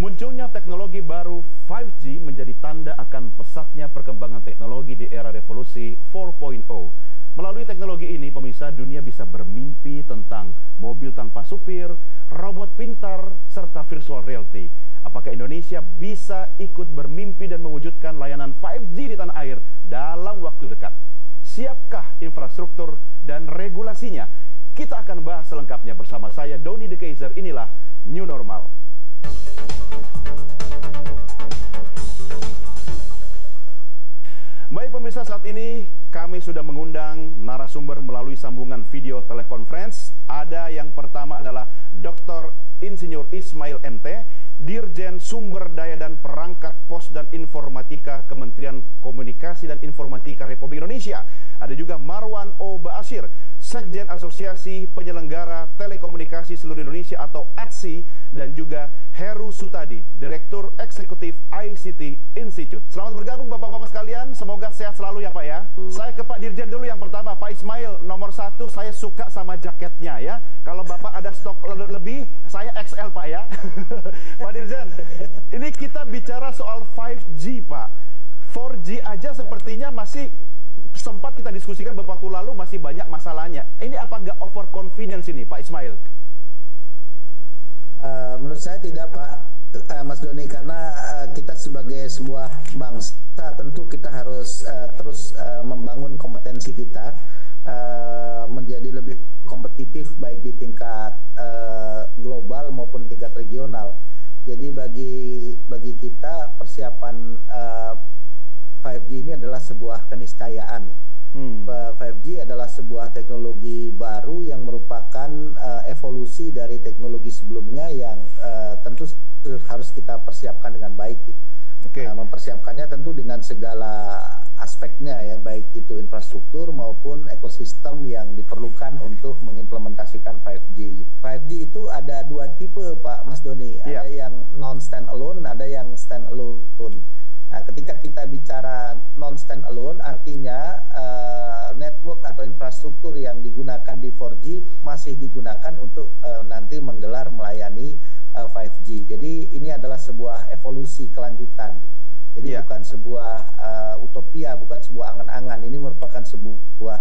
Munculnya teknologi baru 5G menjadi tanda akan pesatnya perkembangan teknologi di era revolusi 4.0. Melalui teknologi ini, pemirsa, dunia bisa bermimpi tentang mobil tanpa supir, robot pintar, serta virtual reality. Apakah Indonesia bisa ikut bermimpi dan mewujudkan layanan 5G di tanah air dalam waktu dekat? Siapkah infrastruktur dan regulasinya? Kita akan bahas selengkapnya bersama saya, Doni De Keizer. Inilah New Normal. Baik pemirsa, saat ini kami sudah mengundang narasumber melalui sambungan video telekonferensi. Ada yang pertama adalah Dr. Insinyur Ismail MT, Dirjen Sumber Daya dan Perangkat Pos dan Informatika Kementerian Komunikasi dan Informatika Republik Indonesia. Ada juga Marwan O. Ba'asyir, Sekjen Asosiasi Penyelenggara Telekomunikasi Seluruh Indonesia atau ATSI, dan juga Heru Sutadi, Direktur Eksekutif ICT Institute. Selamat bergabung Bapak-Bapak sekalian, semoga sehat selalu ya Pak ya. Saya ke Pak Dirjen dulu yang pertama, Pak Ismail, nomor 1, saya suka sama jaketnya ya. Kalau Bapak ada stok lebih, saya XL Pak ya. Pak Dirjen, ini kita bicara soal 5G Pak. 4G aja sepertinya masih sempat kita diskusikan beberapa waktu lalu, masih banyak masalahnya. Ini apa nggak overconfidence ini Pak Ismail? Menurut saya tidak Pak, Mas Doni, karena kita sebagai sebuah bangsa tentu kita harus terus membangun kompetensi kita menjadi lebih kompetitif baik di tingkat global maupun tingkat regional. Jadi bagi kita persiapan 5G ini adalah sebuah keniscayaan. 5G adalah sebuah teknologi baru yang merupakan evolusi dari teknologi sebelumnya yang tentu harus kita persiapkan dengan baik. Mempersiapkannya tentu dengan segala aspeknya ya, baik itu infrastruktur maupun ekosistem yang diperlukan untuk mengimplementasikan 5G. 5G itu ada dua tipe Pak Mas Doni, ada yang non-standalone, ada yang standalone. Nah, ketika kita bicara non-standalone, artinya network atau infrastruktur yang digunakan di 4G masih digunakan untuk nanti menggelar melayani 5G. Jadi ini adalah sebuah evolusi kelanjutan. Jadi bukan sebuah utopia, bukan sebuah angan-angan. Ini merupakan sebuah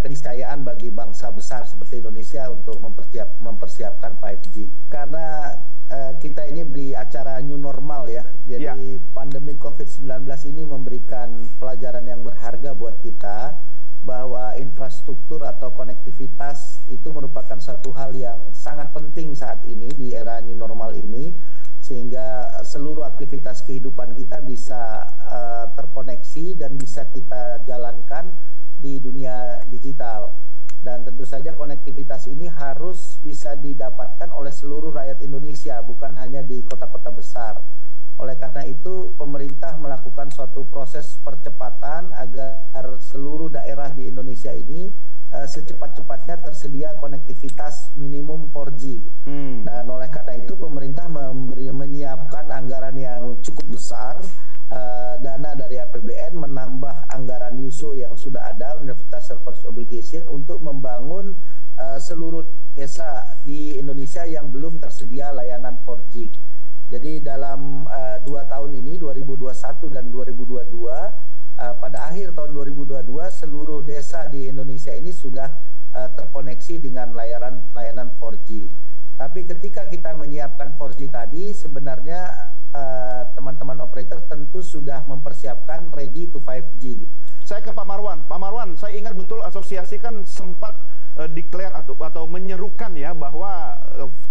keniscayaan bagi bangsa besar seperti Indonesia untuk mempersiapkan 5G. Karena kita ini di acara new normal ya. Jadi pandemi COVID-19 ini memberikan pelajaran yang berharga buat kita bahwa infrastruktur atau konektivitas itu merupakan satu hal yang sangat penting saat ini di era new normal ini, sehingga seluruh aktivitas kehidupan kita bisa terkoneksi dan bisa kita jalankan di dunia digital. Dan tentu saja konektivitas ini harus bisa didapatkan oleh seluruh rakyat Indonesia, bukan hanya di kota-kota besar. Oleh karena itu, pemerintah melakukan suatu proses percepatan agar seluruh daerah di Indonesia ini secepat-cepatnya tersedia konektivitas minimum 4G. Dan oleh karena itu, pemerintah menyiapkan anggaran yang cukup besar, dana dari APBN, menambah anggaran USO yang sudah ada, Universal Service Obligation, untuk membangun seluruh desa di Indonesia yang belum tersedia layanan 4G. Jadi dalam 2 tahun ini, 2021 dan 2022, pada akhir tahun 2022 seluruh desa di Indonesia ini sudah terkoneksi dengan layanan 4G. Tapi ketika kita menyiapkan 4G tadi, sebenarnya teman-teman operator tentu sudah mempersiapkan ready to 5G. Saya ke Pak Marwan. Pak Marwan, saya ingat betul asosiasi kan sempat declare atau menyerukan ya bahwa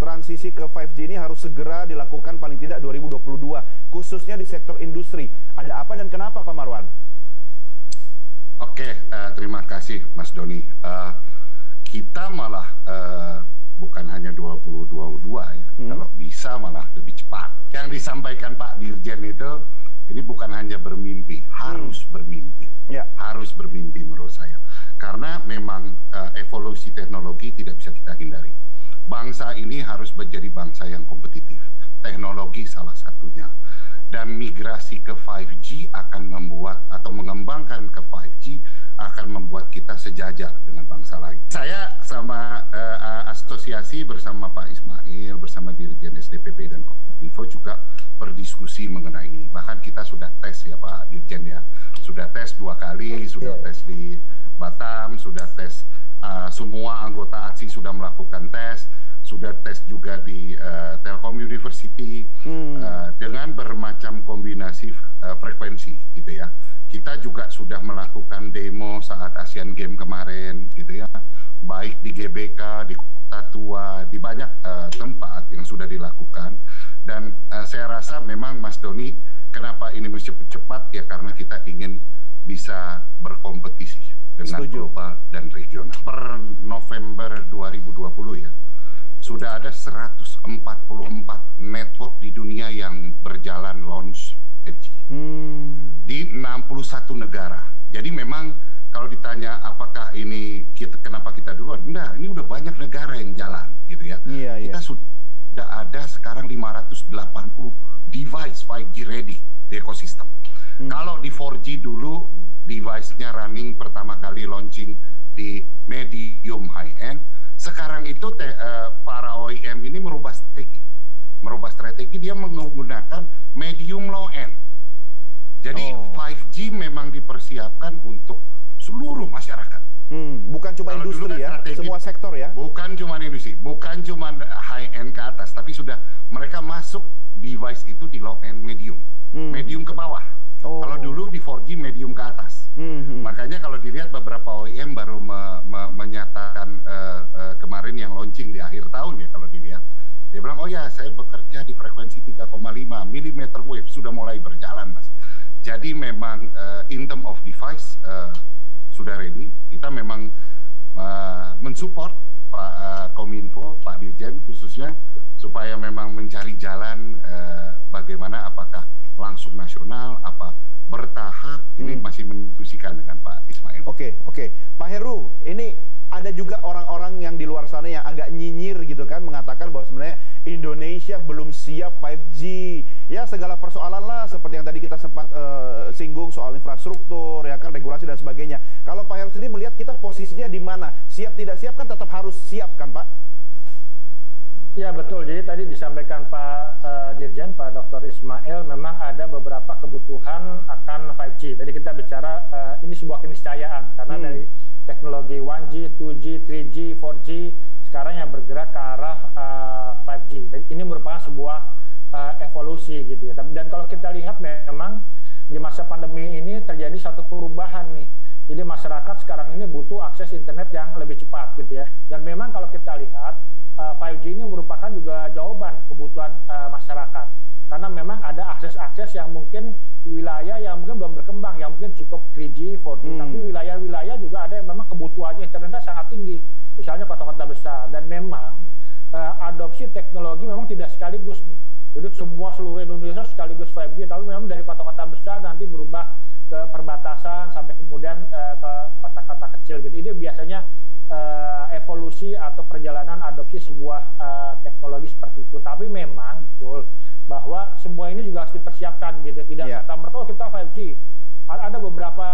transisi ke 5G ini harus segera dilakukan paling tidak 2022, khususnya di sektor industri. Ada apa dan kenapa Pak Marwan? Oke, terima kasih Mas Doni. Kita malah bukan hanya 2022 ya, kalau bisa malah lebih cepat. Yang disampaikan Pak Dirjen itu, ini bukan hanya bermimpi, harus bermimpi. Harus bermimpi menurut saya. Karena memang evolusi teknologi tidak bisa kita hindari. Bangsa ini harus menjadi bangsa yang kompetitif. Teknologi salah satunya. Dan migrasi ke 5G akan membuat atau mengembangkan ke 5G akan membuat kita sejajar dengan bangsa lain. Saya sama asosiasi bersama Pak Ismail, bersama Dirjen SDP BNPB dan Kominfo juga berdiskusi mengenai ini. Bahkan kita sudah tes ya Pak Dirjen ya, sudah tes 2 kali, sudah tes di Batam, sudah tes semua anggota ATSI sudah melakukan tes, sudah tes juga di Telkom University dengan bermacam kombinasi frekuensi gitu ya. Kita juga sudah melakukan demo saat Asian Games kemarin gitu ya, baik di GBK, di Kota Tua, di banyak tempat yang sudah dilakukan. Dan saya rasa memang Mas Doni, kenapa ini mesti cepat ya, karena kita ingin bisa berkompetisi dengan global dan regional. Per November 2020 ya, sudah ada 144 network di dunia yang berjalan launch 5G di 61 negara. Jadi memang kalau ditanya apakah ini kenapa kita duluan, enggak, ini udah banyak negara yang jalan gitu ya. Kita sudah ada sekarang 580 device 5G ready di ekosistem. Kalau di 4G dulu device-nya running pertama kali launching di medium high end, sekarang itu para OEM ini merubah strategi, dia menggunakan medium low end. Jadi 5G memang dipersiapkan untuk seluruh masyarakat. Bukan cuma industri ya, semua sektor ya? Bukan cuma industri, bukan cuma high end ke atas, tapi sudah mereka masuk device itu di low end medium, medium ke bawah. Kalau dulu di 4G medium ke atas. Makanya kalau dilihat beberapa OEM baru menyatakan kemarin yang launching di akhir tahun ya, kalau dilihat, dia bilang, oh ya saya bekerja di frekuensi 3,5 mm wave, sudah mulai berjalan Mas. Jadi memang in term of device sudah ready. Kita memang mensupport Pak Kominfo, Pak Dirjen khususnya, supaya memang mencari jalan bagaimana, apakah langsung nasional, apa bertahap, ini masih mendiskusikan dengan Pak Ismail. Oke. Pak Heru, ini ada juga orang-orang yang di luar sana yang agak nyinyir gitu kan, mengatakan bahwa sebenarnya Indonesia belum siap 5G. Ya segala persoalan lah, seperti yang tadi kita sempat singgung soal infrastruktur, ya kan, regulasi dan sebagainya. Kalau Pak Heru sendiri melihat kita posisinya di mana? Siap tidak siap kan tetap harus siap kan Pak? Ya betul, jadi tadi disampaikan Pak Dirjen, Pak Dr. Ismail, memang ada beberapa kebutuhan akan 5G. Tadi kita bicara ini sebuah keniscayaan, karena dari teknologi 1G, 2G, 3G, 4G, sekarang yang bergerak ke arah 5G. Jadi ini merupakan sebuah evolusi gitu ya. Dan kalau kita lihat memang di masa pandemi ini terjadi satu perubahan nih. Jadi masyarakat sekarang ini butuh akses internet yang lebih cepat gitu ya. Dan memang kalau kita lihat 5G ini merupakan juga jawaban kebutuhan masyarakat, karena memang ada akses-akses yang mungkin wilayah yang mungkin belum berkembang, yang mungkin cukup 3G, 4G, tapi wilayah-wilayah juga ada yang memang kebutuhannya internetnya sangat tinggi, misalnya kota-kota besar. Dan memang adopsi teknologi memang tidak sekaligus nih, jadi seluruh Indonesia sekaligus 5G, tapi memang dari kota-kota besar nanti berubah ke perbatasan sampai kemudian ke kota-kota kecil gitu. Ini biasanya evolusi atau perjalanan adopsi sebuah teknologi seperti itu. Tapi memang betul bahwa semua ini juga harus dipersiapkan gitu, tidak serta-merta kita 5G. Ada beberapa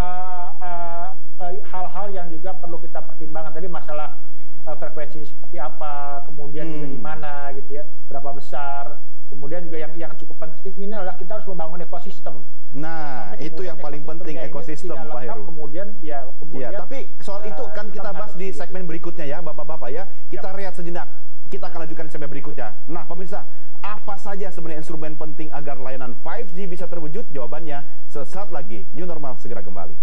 hal-hal yang juga perlu kita pertimbangkan. Tadi masalah frekuensi seperti apa, kemudian juga di mana gitu ya, berapa besar. Kemudian juga yang cukup penting ini adalah kita harus membangun ekosistem. Nah, itu yang paling penting, ekosistem Pak Heru. Kemudian tapi soal itu kan kita bahas di segmen berikutnya ya, Bapak-bapak ya. Kita rehat sejenak. Kita akan lanjutkan di segmen berikutnya. Nah, pemirsa, apa saja sebenarnya instrumen penting agar layanan 5G bisa terwujud? Jawabannya sesaat lagi. New Normal segera kembali.